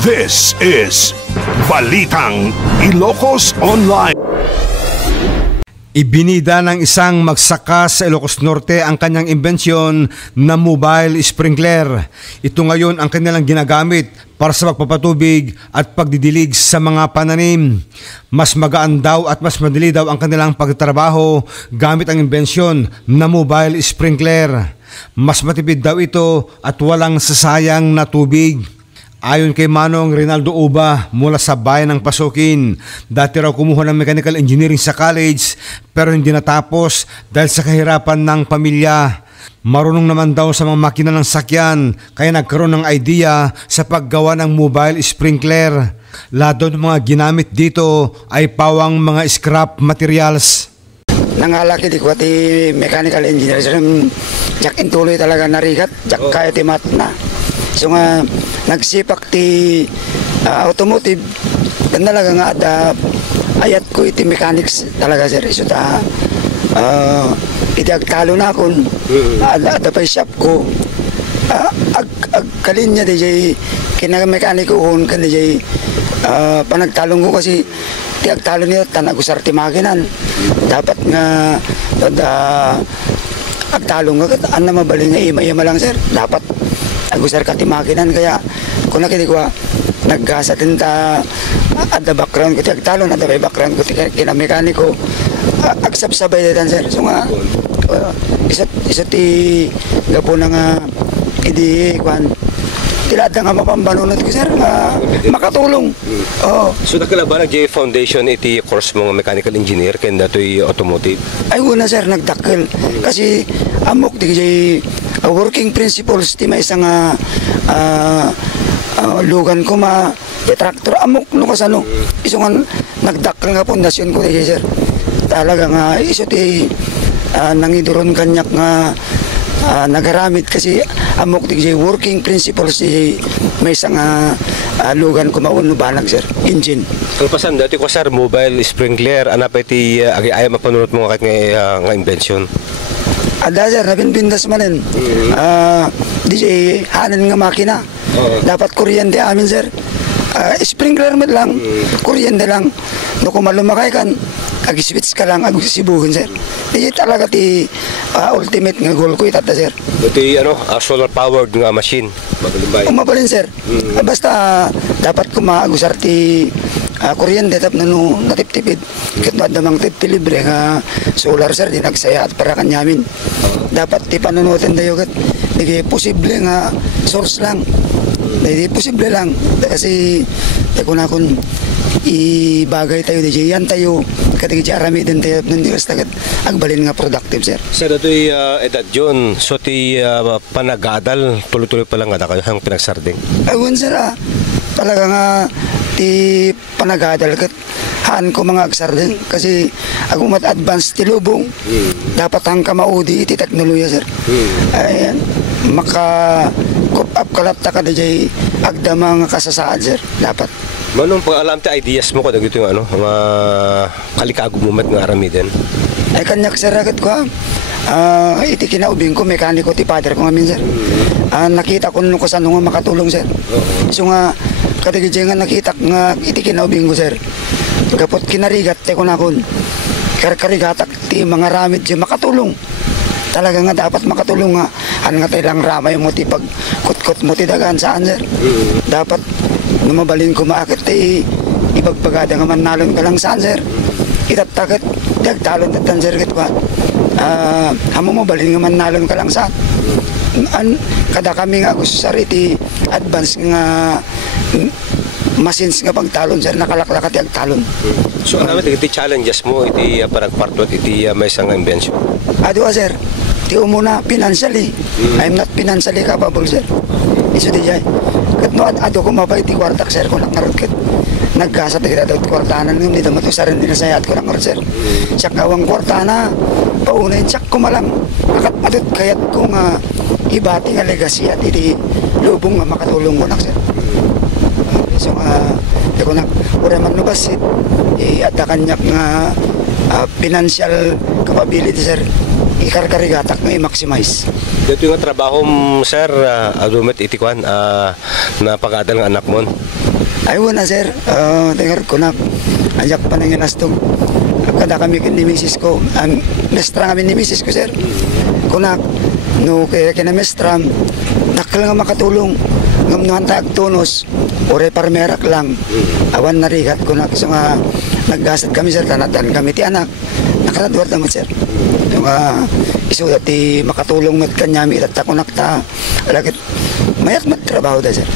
This is Balitang Ilocos Online. Ibinida ng isang magsaka sa Ilocos Norte ang kanyang imbensyon na mobile sprinkler. Ito ngayon ang kanilang ginagamit para sa pagpapatubig at pagdidilig sa mga pananim. Mas magaan daw at mas madali daw ang kanilang pagtatrabaho gamit ang imbensyon na mobile sprinkler. Mas matipid daw ito at walang sasayang na tubig. Ayon kay Manong Rinaldo Uba mula sa bayan ng Pasukin, dati raw kumuha ng mechanical engineering sa college pero hindi natapos dahil sa kahirapan ng pamilya. Marunong naman daw sa mga makina ng sakyan kaya nagkaroon ng idea sa paggawa ng mobile sprinkler. Lahat daw ng mga ginamit dito ay pawang mga scrap materials. Nangalaki di ko ti mechanical engineer jak intuloy talaga narigat jak kaya ti mat na. So nga nagsipak ti automotive dan talaga nga ada ayat ko iti mechanics talaga sir. So iti agtalo na akon ada pa shop ko agkalin niya di kinamekaniko hon kan di panagtalong ko kasi ti agtalo niya tanagusar ti makinan dapat nga agtalong nga an na mabaling nga ima lang sir dapat agusar ka ti makinan kaya kung nakita ko naggasa din ta at the background ko ti agtalon at the background ko ti kinamekaniko agsabsabay din sir so nga isa ti gapo na nga idi kwan tilada nga mapambanunod ko sir makatulong. So nakalaban nag-J Foundation iti course mga mechanical engineer kaya dato'y automotive? Ay una sir nagdakkel kasi amok di working principles ti may isang lugan ko traktor amok no kasano iso nga nagdakkel nga pundasyon ko di sir talaga nga iso ti nangiduron kanyak nga nagaramit kasi amok di working principles si may isang lugan ko mauno banag sir engine. Kalpasan dati ko sir mobile sprinkler ana pa iti ay mapanunot mo nga invention. Ada sir nabinbindas manen DJ hanan nga makina dapat kuryente amin sir sprinkler med lang kuryente lang no kung malumakay kan ag-switch ka lang ag-sibuhin sir di talaga ti ultimate nga goal ko itata sir iti solar powered nga machine mabalin sir basta dapat ko maagusar ti kuryente tap no natiptipid ket no adamang libre nga solar sir di nagsaya at para kanyamin dapat ti panunutan dayo ket di posible nga source lang di posible lang kasi kung ibagay tayo di yan tayo katigi arami din tayo ng tagat agbalin nga productive sir. Sir dato'y edad yun so ti panagadal tuloy-tuloy pa lang nga kayo hang pinagsarding. Ayun sir talaga nga ti panagadal kat haan ko mga agsarding kasi ako mat-advance ti lubong dapat hang kamaudi iti teknolohiya sir. Ayan maka-coop up kalapta ka di agdamang kasasaan sir dapat. Manong pag alam ti ideas mo ko dagito yung mga kalikago moment nga arami din? Ay kanyak sir agad ko iti kinaubing ko mekaniko ti father ko ngamin sir nakita ko nung kasano nga makatulong sir so nga katigidya nga nakita nga iti kinaubing ko sir kapot kinarigat te ko na kun karikarigatak ti mga ramit di makatulong talaga nga dapat makatulong nga nga tayo lang ramay mo ti pag kutkot mo ti dagaan saan sir dapat numabalin ko maakit ti ibagpagada nga manalon ka lang saan sir itatakit dagtalon tatan sir ket ba hamo mo balin nga manalon ka lang saan kada kami nga gusto sir iti advance nga machines nga pagtalon sir nakalaklak ti agtalon. So ano iti challenges mo iti paragpartot iti may isang invention? Ado sir ti umuna financially I'm not financially capable sir iso di jay ket no ado ko mabay ti kwartak sir ko lang karot ket nagkasa ti daw ti kwartanan ngem di damat sa ren dinasayat ko lang karot sir siya kawang kwartana paunay siya ko malang akat adot kayat ko nga ibati nga legacy at iti lubong nga makatulong ko nak sir so di ko nak uraman nubasit at kanyak nga financial capability sir ikarkarigatak nga i-maximize. Dito yung trabaho sir, adumet itikwan na pagadal ng anak mo. Ayaw na sir, tingar ko na, ajak pa nang inastong. Kada kami ni misis ko, mestra kami ni misis ko sir. Kunak, no kaya kinamestra, nakal nga makatulong, ngamnuhan taag tunos, ore parmerak lang, awan narigat kunak, so nga naggasad kami sir, tanatan kami ti anak, nakaradwar naman sir. Yung iso ti makatulong mat kanyami, at kunak ta, alagit, mayat mat trabaho da sir.